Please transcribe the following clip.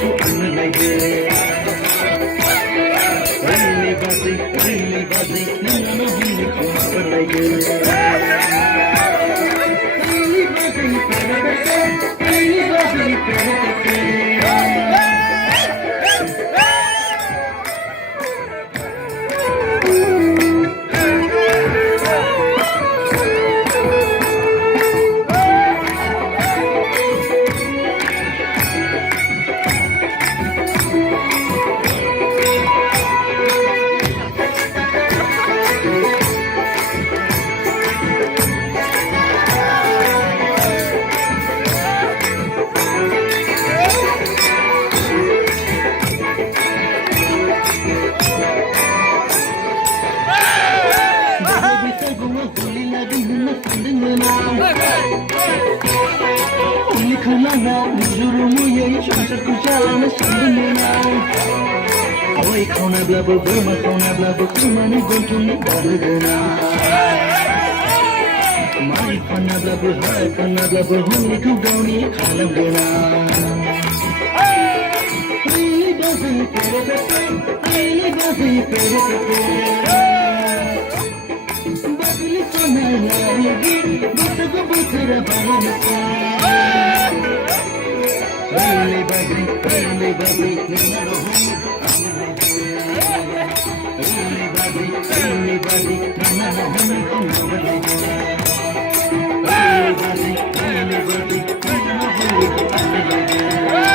to annaige really bazi nanu hindi ko mapatage really bazi perate Khulana jurumu ye shashar kuchalana sanduna Awai khona blabo burma khona blabo kumani gontuni dargana Mai khona blabo hai khona blabo huni kugoni khalagana Aili bazi perate Badli khona layegi batago butera banana Really baby, nana hum. Really baby, nana hum hum bade. Really baby, nana hum bade.